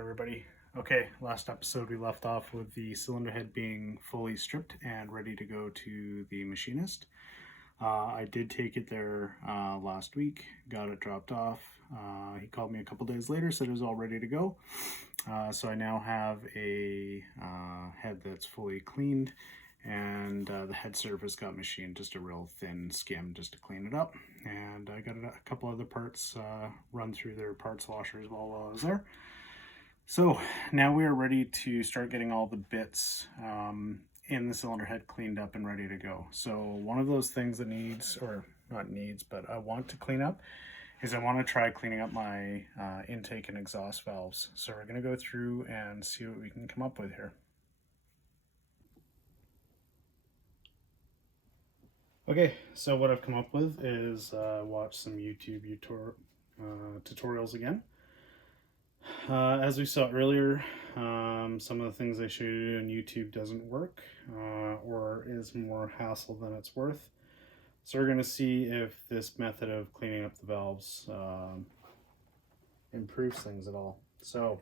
everybody. Okay, last episode we left off with the cylinder head being fully stripped and ready to go to the machinist. I did take it there last week, got it dropped off. He called me a couple days later, said it was all ready to go. So I now have a head that's fully cleaned, and the head surface got machined, just a real thin skim just to clean it up. And I got a couple other parts run through their parts washer as well while I was there. So now we are ready to start getting all the bits in the cylinder head cleaned up and ready to go. So one of those things that needs, or not needs, but I want to clean up is I want to try cleaning up my intake and exhaust valves. So we're going to go through and see what we can come up with here. Okay, so what I've come up with is watch some YouTube tutorials again. As we saw earlier, some of the things I showed you on YouTube doesn't work or is more hassle than it's worth. So we're going to see if this method of cleaning up the valves improves things at all. So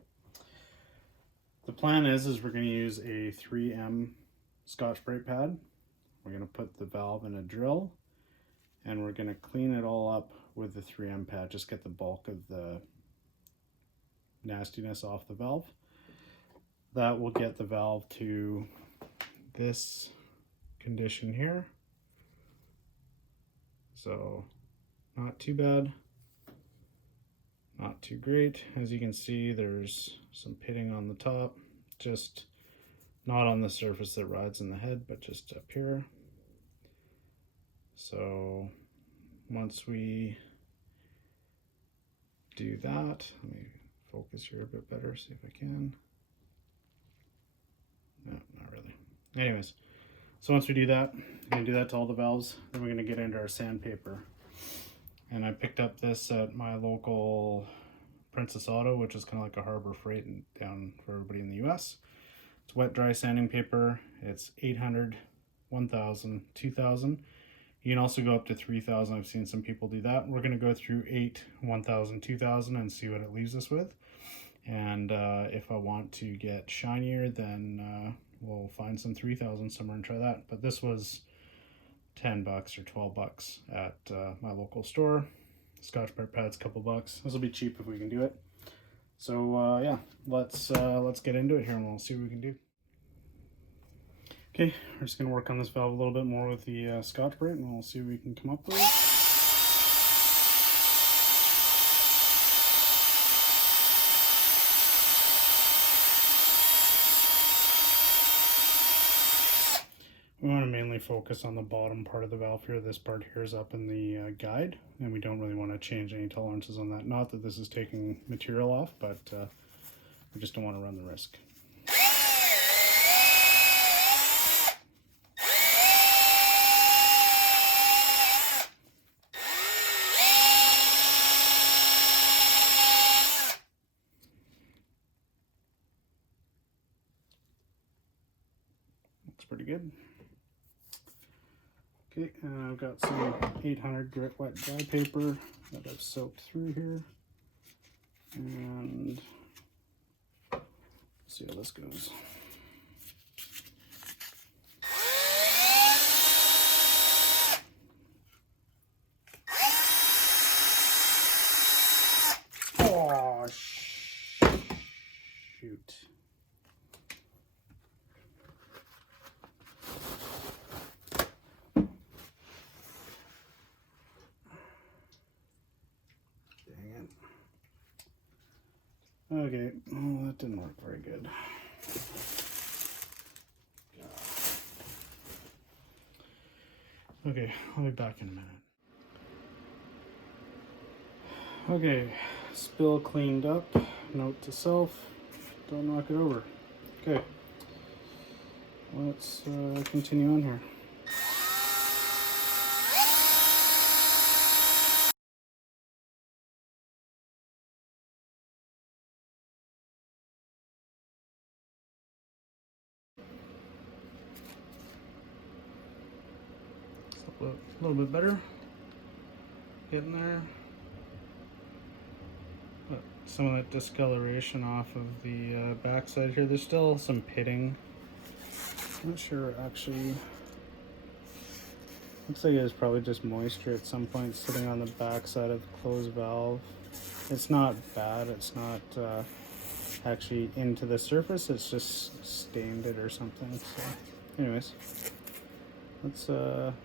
the plan is we're going to use a 3M Scotch-Brite pad. We're going to put the valve in a drill and we're going to clean it all up with the 3M pad, just get the bulk of the nastiness off the valve. That will get the valve to this condition here. So not too bad, not too great. As you can see, there's some pitting on the top, just not on the surface that rides in the head, but just up here. So once we do that, let me focus here a bit better, see if I can. No, not really. Anyways, so once we do that, we're going to do that to all the valves. Then we're going to get into our sandpaper. And I picked up this at my local Princess Auto, which is kind of like a Harbor Freight down for everybody in the US. It's wet dry sanding paper. It's 800, 1000, 2000. You can also go up to 3000. I've seen some people do that. We're going to go through 8, 1000, 2000 and see what it leaves us with. And if I want to get shinier, then we'll find some 3000 somewhere and try that. But this was $10 or $12 at my local store. Scotch-Brite pad's a couple bucks. This will be cheap if we can do it. So yeah, let's get into it here and we'll see what we can do. Okay, we're just going to work on this valve a little bit more with the Scotch-Brite and we'll see what we can come up with. We want to mainly focus on the bottom part of the valve here. This part here is up in the guide, and we don't really want to change any tolerances on that. Not that this is taking material off, but we just don't want to run the risk. Looks pretty good. Okay, and I've got some 800 grit wet dry paper that I've soaked through here, and let's see how this goes. Oh, shoot. Okay, well, that didn't work very good. Okay, I'll be back in a minute. Okay, spill cleaned up. Note to self, don't knock it over. Okay, let's continue on here. A little bit better. Getting there. But some of that discoloration off of the backside here. There's still some pitting. I'm not sure actually. Looks like there's probably just moisture at some point sitting on the backside of the closed valve. It's not bad. It's not actually into the surface. It's just stained it or something. So, anyways, let's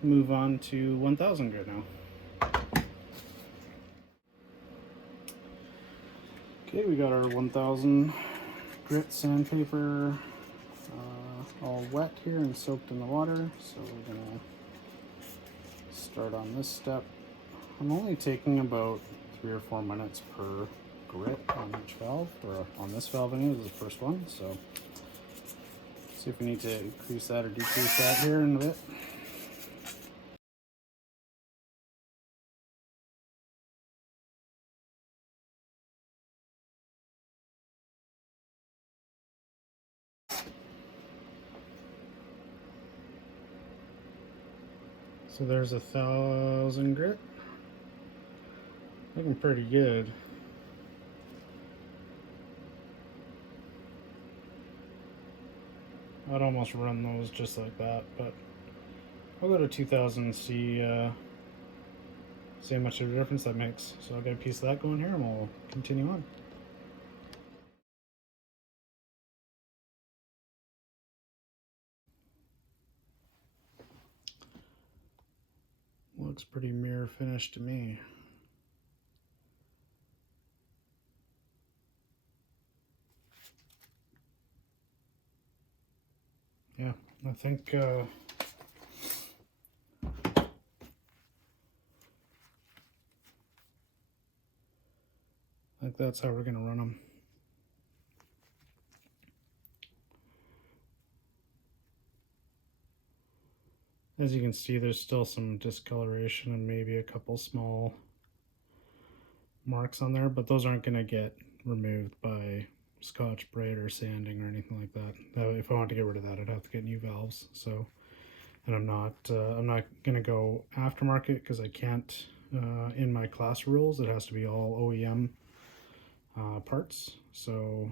move on to 1000 grit now. Okay, we got our 1000 grit sandpaper all wet here and soaked in the water. So we're gonna start on this step. I'm only taking about 3 or 4 minutes per grit on each valve, or on this valve anyway, this is the first one. So see if we need to increase that or decrease that here in a bit. So there's 1000 grit. Looking pretty good. I'd almost run those just like that, but I'll go to 2000 and see how much of a difference that makes. So I'll get a piece of that going here and we'll continue on. Looks pretty mirror finished to me. Yeah, I think that's how we're gonna run them. As you can see, there's still some discoloration and maybe a couple small marks on there, but those aren't gonna get removed by Scotch Brite or sanding or anything like that. If I wanted to get rid of that, I'd have to get new valves. So, and I'm not gonna go aftermarket because I can't. In my class rules, it has to be all OEM parts. So,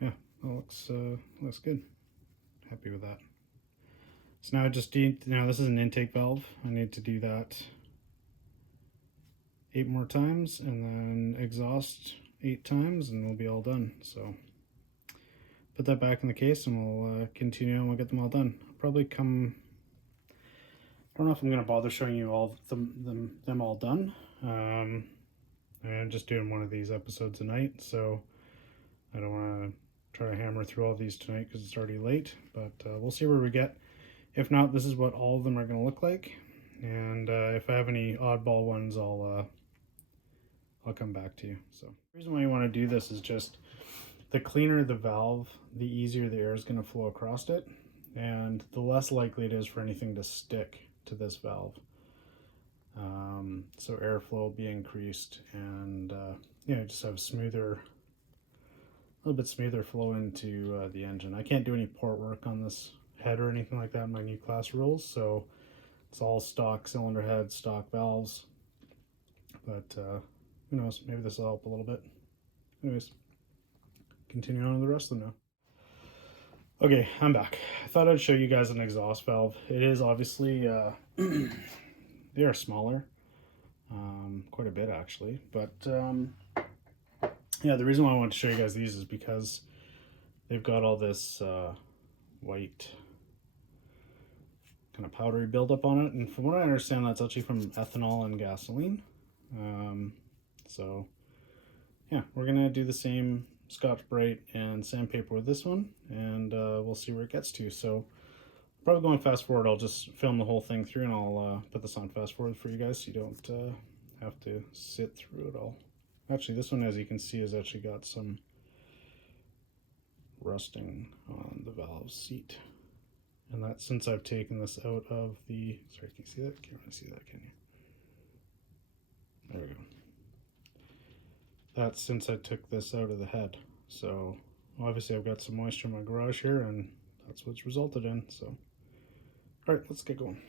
yeah, that looks good. Happy with that. So now I just need. Now this is an intake valve. I need to do that 8 more times and then exhaust 8 times and we'll be all done. So put that back in the case and we'll continue and we'll get them all done. I'll probably come, I don't know if I'm going to bother showing you all them all done. I'm just doing one of these episodes a night, so I don't want to try to hammer through all these tonight because it's already late, but we'll see where we get. If not, this is what all of them are going to look like, and if I have any oddball ones, I'll come back to you. So the reason why you want to do this is just the cleaner the valve, the easier the air is going to flow across it, and the less likely it is for anything to stick to this valve. So airflow will be increased, and yeah, just have a little bit smoother flow into the engine. I can't do any port work on this head or anything like that in my new class rules, so it's all stock cylinder head, stock valves. But who knows? Maybe this will help a little bit. Anyways, continue on with the rest of them now. Okay, I'm back. I thought I'd show you guys an exhaust valve. It is obviously they are smaller, quite a bit actually. But yeah, the reason why I wanted to show you guys these is because they've got all this white kind of powdery buildup on it, and from what I understand, that's actually from ethanol and gasoline. So yeah, we're gonna do the same Scotch Brite and sandpaper with this one, and we'll see where it gets to. So probably going fast forward, I'll just film the whole thing through and I'll put this on fast forward for you guys so you don't have to sit through it all. Actually, this one, as you can see, has actually got some rusting on the valve seat, and that's since I've taken this out of the, sorry, can you see that? Can't really see that, can you? There we go. That's since I took this out of the head. So obviously I've got some moisture in my garage here, and that's what's resulted in. So all right, let's get going.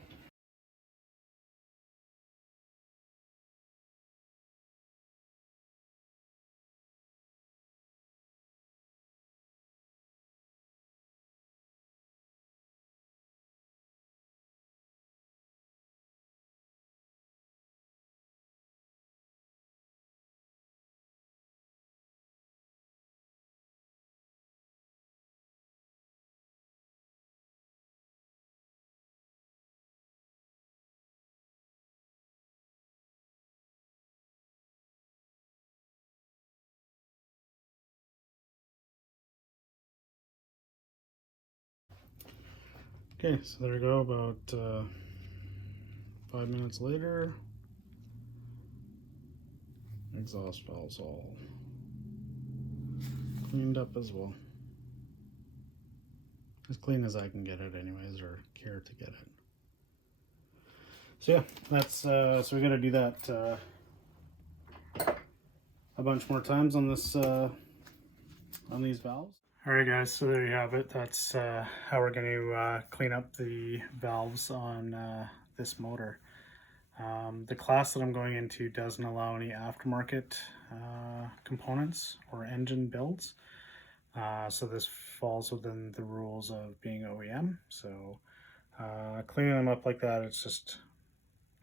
Okay, so there we go, about 5 minutes later. Exhaust valves all cleaned up as well. As clean as I can get it anyways, or care to get it. So yeah, that's so we're gonna do that a bunch more times on this on these valves. Alright guys, so there you have it. That's how we're going to clean up the valves on this motor. The class that I'm going into doesn't allow any aftermarket components or engine builds. So this falls within the rules of being OEM. So cleaning them up like that, it's just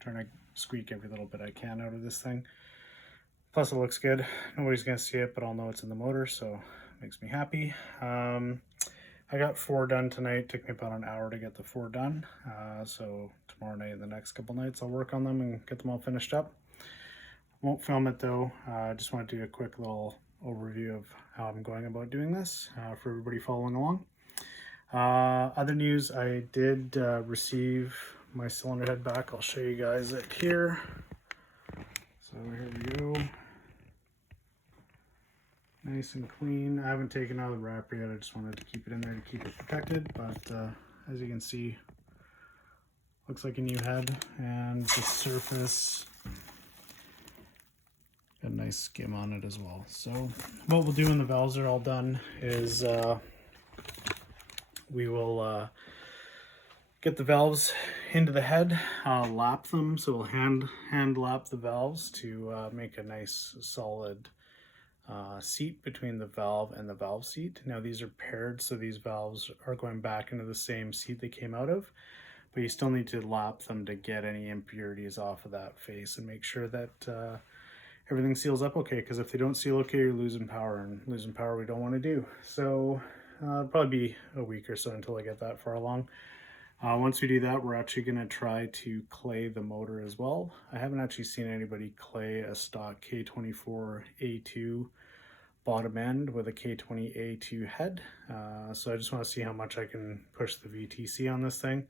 trying to squeak every little bit I can out of this thing. Plus it looks good. Nobody's going to see it, but I'll know it's in the motor, so it makes me happy. I got 4 done tonight. Took me about an hour to get the 4 done. So tomorrow night and the next couple nights I'll work on them and get them all finished up. Won't film it though. I just want to do a quick little overview of how I'm going about doing this for everybody following along. Other news, I did receive my cylinder head back. I'll show you guys it here. So here we go. Nice and clean. I haven't taken out the wrapper yet. I just wanted to keep it in there to keep it protected. But as you can see, looks like a new head, and the surface got a nice skim on it as well. So what we'll do when the valves are all done is we will get the valves into the head, lap them. So we'll hand lap the valves to make a nice solid seat between the valve and the valve seat. Now these are paired, so these valves are going back into the same seat they came out of, but you still need to lap them to get any impurities off of that face and make sure that everything seals up okay, because if they don't seal okay, you're losing power, and losing power we don't want to do. So it'll probably be a week or so until I get that far along. Once we do that, we're actually going to try to clay the motor as well. I haven't actually seen anybody clay a stock K24 A2 bottom end with a K20 A2 head. So I just want to see how much I can push the VTC on this thing,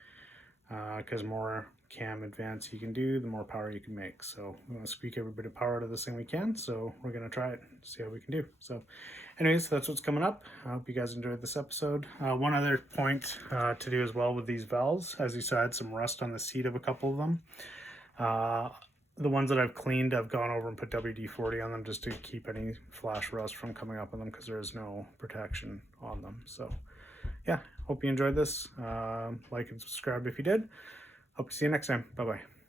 because more cam advance you can do, the more power you can make. So we want to squeak every bit of power out of this thing we can, so we're going to try it, see how we can do. So anyways, that's what's coming up. I hope you guys enjoyed this episode. One other point to do as well with these valves, as you saw, I had some rust on the seat of a couple of them. The ones that I've cleaned, I've gone over and put WD-40 on them just to keep any flash rust from coming up on them, because there is no protection on them. So yeah, hope you enjoyed this. Like and subscribe if you did. Hope to see you next time. Bye-bye.